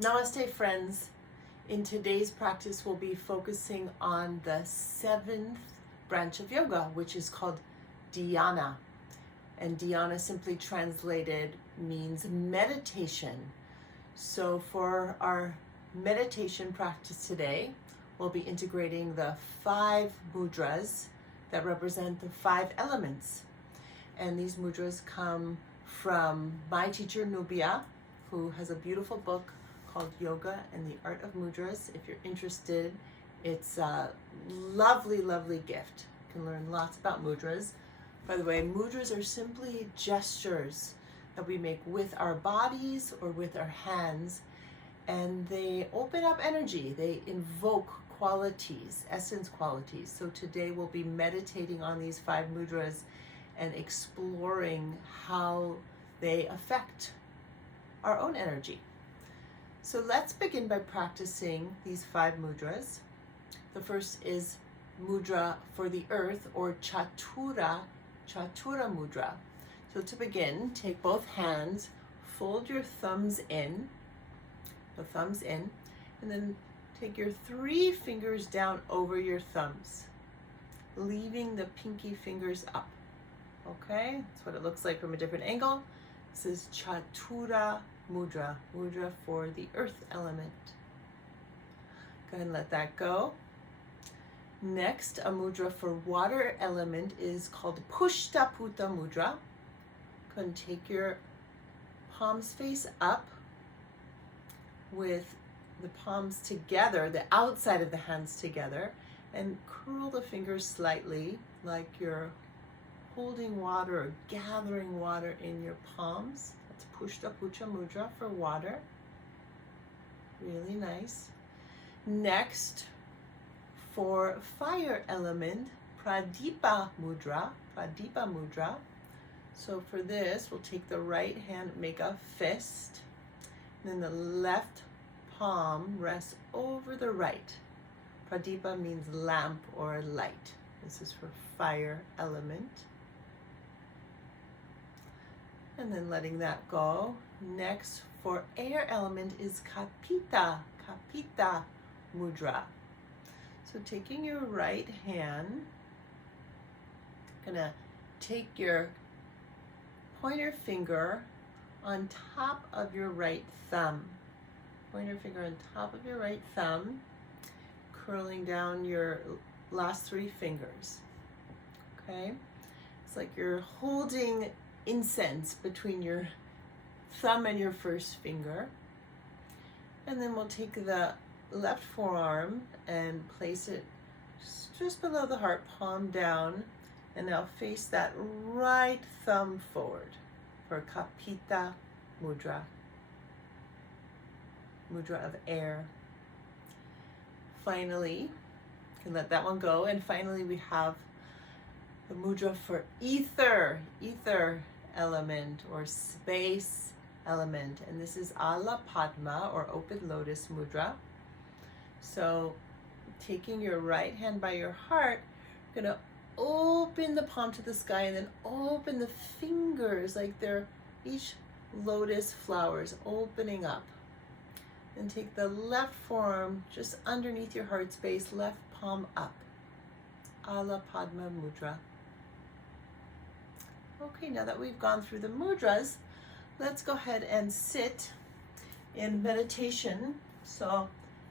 Namaste, friends. In today's practice, we'll be focusing on the 7th branch of yoga, which is called DHYANA. And DHYANA, simply translated, means meditation. So for our meditation practice today, we'll be integrating the 5 mudras that represent the 5 elements. And these mudras come from my teacher, Nubia, who has a beautiful book called Yoga and the Art of Mudras. If you're interested, it's a lovely, lovely gift. You can learn lots about mudras. By the way, mudras are simply gestures that we make with our bodies or with our hands, and they open up energy. They invoke qualities, essence qualities. So today we'll be meditating on these 5 mudras and exploring how they affect our own energy. So let's begin by practicing these 5 mudras. The first is mudra for the earth, or chatura mudra. So to begin, take both hands, fold your thumbs in, and then take your 3 fingers down over your thumbs, leaving the pinky fingers up. Okay, that's what it looks like from a different angle. This is chatura mudra for the earth element. Go ahead and let that go. Next, a mudra for water element is called Pushtaputta mudra. Go ahead and take your palms face up with the palms together, the outside of the hands together, and curl the fingers slightly like you're holding water or gathering water in your palms. That's Pushtaputta mudra for water. Really nice. Next, for fire element, Pradipa mudra. So for this, we'll take the right hand, make a fist, and then the left palm rests over the right. Pradipa means lamp or light. This is for fire element. And then letting that go. Next, for air element is Kapita mudra. So taking your right hand, gonna take your pointer finger on top of your right thumb. Pointer finger on top of your right thumb, curling down your last 3 fingers. Okay? It's like you're holding incense between your thumb and your first finger. And then we'll take the left forearm and place it just below the heart, palm down, and now face that right thumb forward for Kapita mudra of air. Finally, you can let that one go, and finally we have the mudra for ether element or space element, and this is Ala Padma or open lotus mudra. So taking your right hand by your heart, you're gonna open the palm to the sky and then open the fingers like they're each lotus flowers opening up. Then take the left forearm just underneath your heart space, left palm up. Ala Padma mudra. Okay, now that we've gone through the mudras, let's go ahead and sit in meditation. So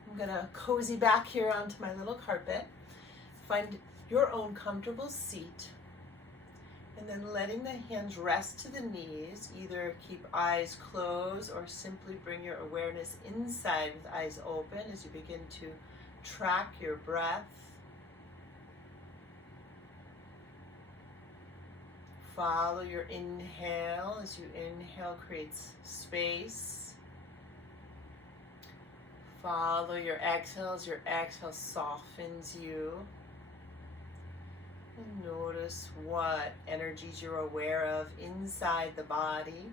I'm gonna cozy back here onto my little carpet. Find your own comfortable seat, and then letting the hands rest to the knees. Either keep eyes closed or simply bring your awareness inside with eyes open as you begin to track your breath. Follow your inhale. As you inhale, creates space. Follow your exhale as your exhale softens you. And notice what energies you're aware of inside the body.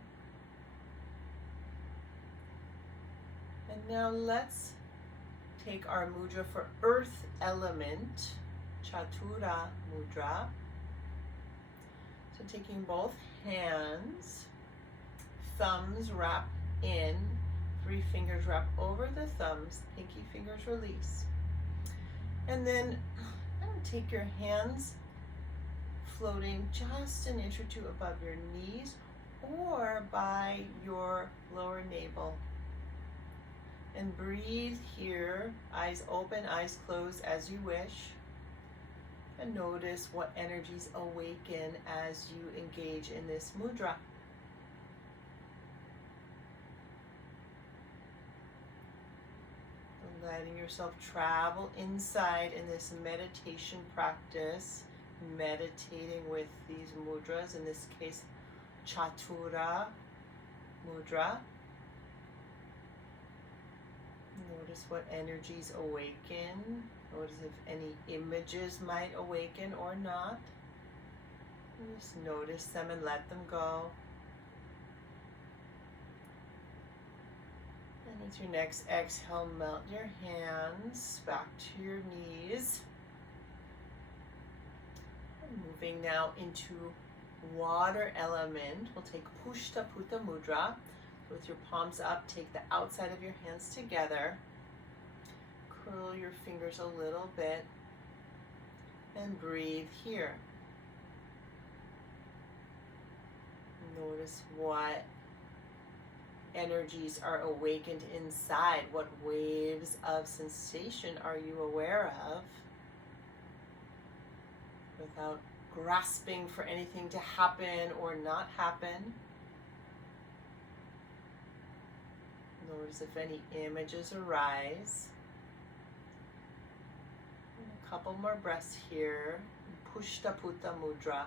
And now let's take our mudra for earth element, Chatura mudra. So taking both hands, thumbs wrap in 3 fingers wrap over the thumbs, pinky fingers release. And then take your hands floating just an inch or two above your knees or by your lower navel. And breathe here, eyes open, eyes closed as you wish. And notice what energies awaken as you engage in this mudra. Letting yourself travel inside in this meditation practice, meditating with these mudras, in this case, Chatura mudra. Notice what energies awaken. Notice if any images might awaken or not. And just notice them and let them go. And with your next exhale, melt your hands back to your knees. And moving now into water element, we'll take Pushtaputta Mudra. With your palms up, take the outside of your hands together. Curl your fingers a little bit. And breathe here. Notice what energies are awakened inside. What waves of sensation are you aware of? Without grasping for anything to happen or not happen. Notice if any images arise. And a couple more breaths here. Pushtaputta Mudra.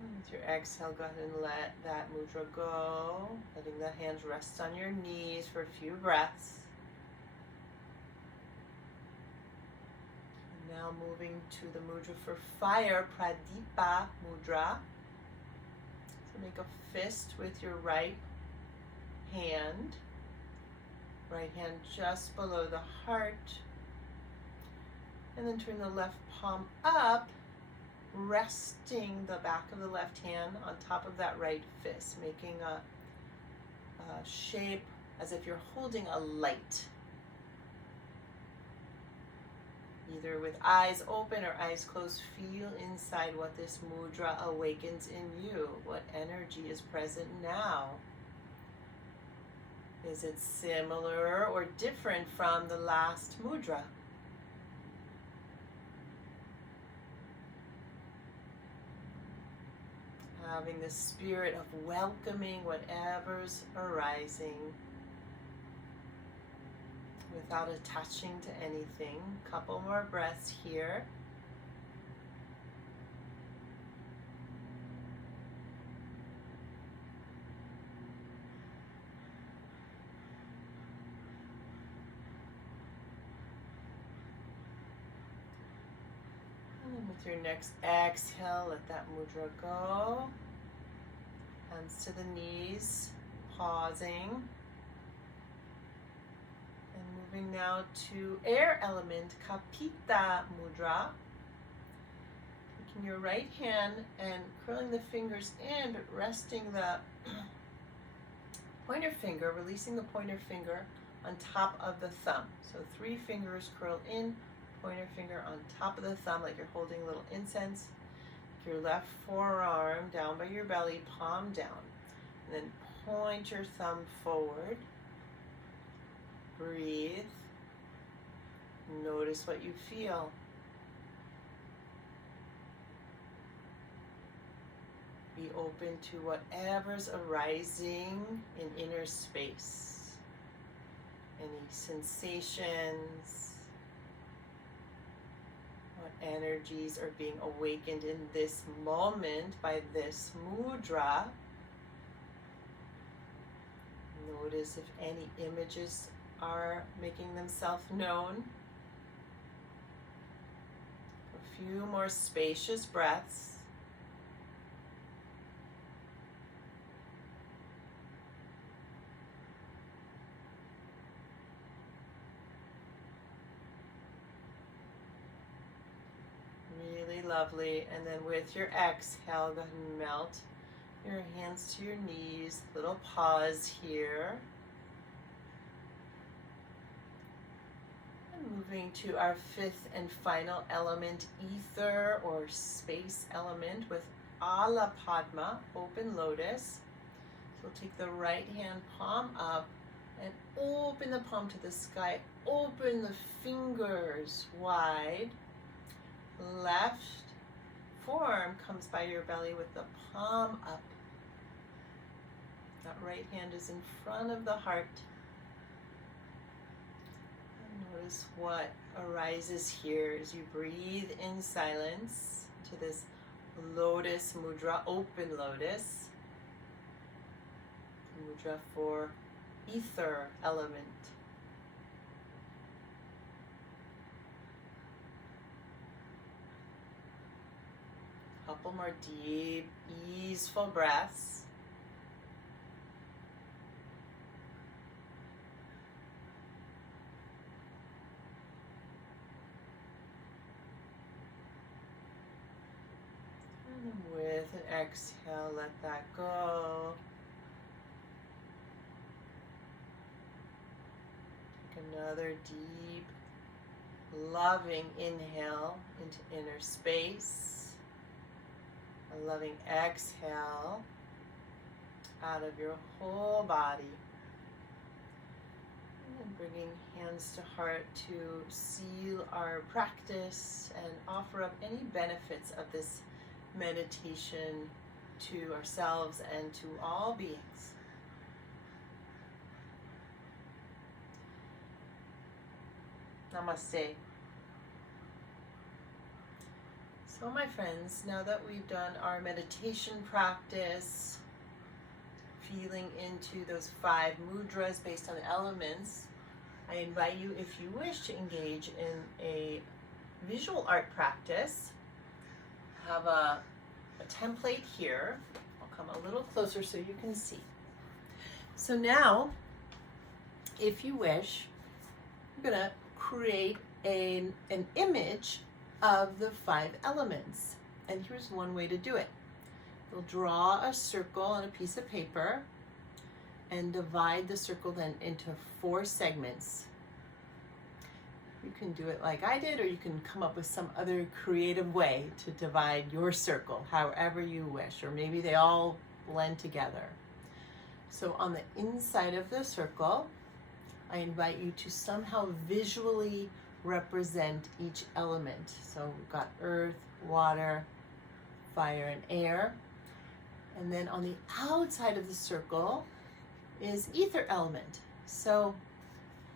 And with your exhale, go ahead and let that mudra go. Letting the hands rest on your knees for a few breaths. Now moving to the mudra for fire, Pradipa Mudra. So make a fist with your right hand. Right hand just below the heart. And then turn the left palm up, resting the back of the left hand on top of that right fist, making a shape as if you're holding a light. Either with eyes open or eyes closed, feel inside what this mudra awakens in you. What energy is present now? Is it similar or different from the last mudra? Having the spirit of welcoming whatever's arising, without attaching to anything. Couple more breaths here. And then with your next exhale, let that mudra go. Hands to the knees, pausing. Moving now to air element, Kapita Mudra. Taking your right hand and curling the fingers in, but resting the pointer finger, releasing the pointer finger on top of the thumb. So 3 fingers curl in, pointer finger on top of the thumb like you're holding a little incense. Your left forearm down by your belly, palm down. And then point your thumb forward. Breathe. Notice what you feel. Be open to whatever's arising in inner space. Any sensations, what energies are being awakened in this moment by this mudra. Notice if any images are making themselves known. A few more spacious breaths. Really Lovely. And then with your exhale, go ahead and melt your hands to your knees. Little pause here. And moving to our fifth and final element, ether or space element with Ala Padma, open lotus. So we'll take the right hand palm up and open the palm to the sky. Open the fingers wide. Left forearm comes by your belly with the palm up. That right hand is in front of the heart. And notice what arises here as you breathe in silence to this lotus mudra, open lotus. Mudra for ether element. Couple more deep, easeful breaths. And then with an exhale, let that go. Take another deep, loving inhale into inner space. A loving exhale out of your whole body. And then bringing hands to heart to seal our practice and offer up any benefits of this meditation to ourselves and to all beings. Namaste. So my friends, now that we've done our meditation practice, feeling into those 5 mudras based on elements, I invite you, if you wish, to engage in a visual art practice. I have a template here. I'll come a little closer so you can see. So now, if you wish, I'm going to create an image of the 5 elements. And here's one way to do it. You'll draw a circle on a piece of paper and divide the circle then into 4 segments. You can do it like I did, or you can come up with some other creative way to divide your circle, however you wish, or maybe they all blend together. So on the inside of the circle, I invite you to somehow visually represent each element. So we've got earth, water, fire, and air. And then on the outside of the circle is ether element. So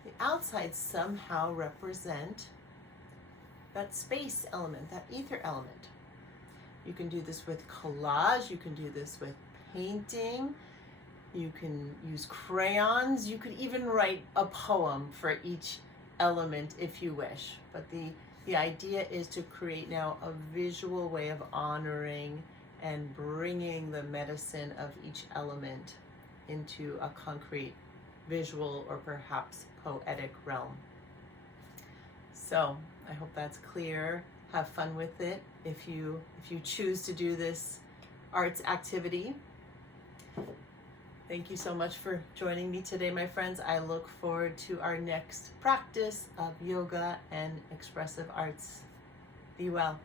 the outside somehow represent that space element, that ether element. You can do this with collage, you can do this with painting, you can use crayons, you could even write a poem for each element if you wish. But the idea is to create now a visual way of honoring and bringing the medicine of each element into a concrete visual or perhaps poetic realm. So I hope that's clear. Have fun with it if you choose to do this arts activity. Thank you so much for joining me today, my friends. I look forward to our next practice of yoga and expressive arts. Be well.